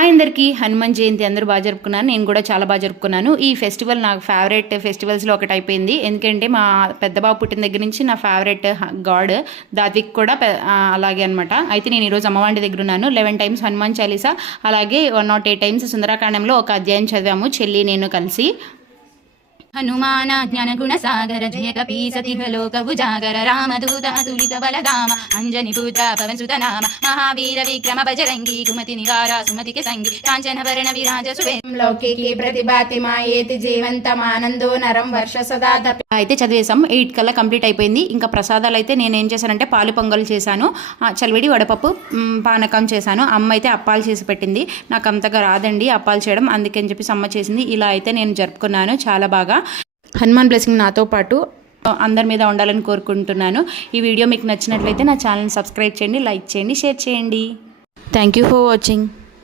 Hi అందరికీ హనుమాన్ జయంతి అందరూ బాగా జరుపుకున్నాను. నేను కూడా చాలా బాగా జరుపుకున్నాను. ఈ ఫెస్టివల్ నాకు ఫేవరెట్ ఫెస్టివల్స్లో ఒకటి అయిపోయింది. ఎందుకంటే మా పెద్ద బాబు పుట్టిన దగ్గర నుంచి నా ఫేవరెట్ గాడ్ దాత్విక్ కూడా అలాగే అనమాట. అయితే నేను ఈరోజు అమ్మవారి దగ్గర ఉన్నాను. 11 టైమ్స్ హనుమాన్ చాలీసా, అలాగే 108 టైమ్స్ సుందరాకాండంలో ఒక అధ్యాయం చదివాము చెల్లి నేను కలిసి. హనుమాన జ్ఞాన గుణ సాగర జయ కపీ సతిలోక ఉజాగర రామదూత అతులిత బలధామ అంజని పూత పవన్ సుత నామ మహావీర విక్రమ బజరంగి కుమతి నివార సుమతికి సంగి కాంచన వర్ణ విరాజ సువేం లౌకికి ప్రతిభాతి మాయేతి జీవంతమానందో నరం వర్ష సదా. అయితే చదివేశాం. 8 కల్లా కంప్లీట్ అయిపోయింది. ఇంకా ప్రసాదాలు అయితే నేను ఏం చేశానంటే పాలు పొంగల్ చేశాను, చలివిడి వడపప్పు పానకం చేశాను. అమ్మ అయితే అప్పాలు చేసి పెట్టింది. నాకు అంతగా రాదండి అప్పాలు చేయడం, అందుకని చెప్పి అమ్మ చేసింది. ఇలా అయితే నేను జరుపుకున్నాను చాలా బాగా. హనుమాన్ బ్లెస్సింగ్ నాతో పాటు అందరి మీద ఉండాలని కోరుకుంటున్నాను. ఈ వీడియో మీకు నచ్చినట్లయితే నా ఛానల్ని సబ్స్క్రైబ్ చేయండి, లైక్ చేయండి, షేర్ చేయండి. Thank you for watching.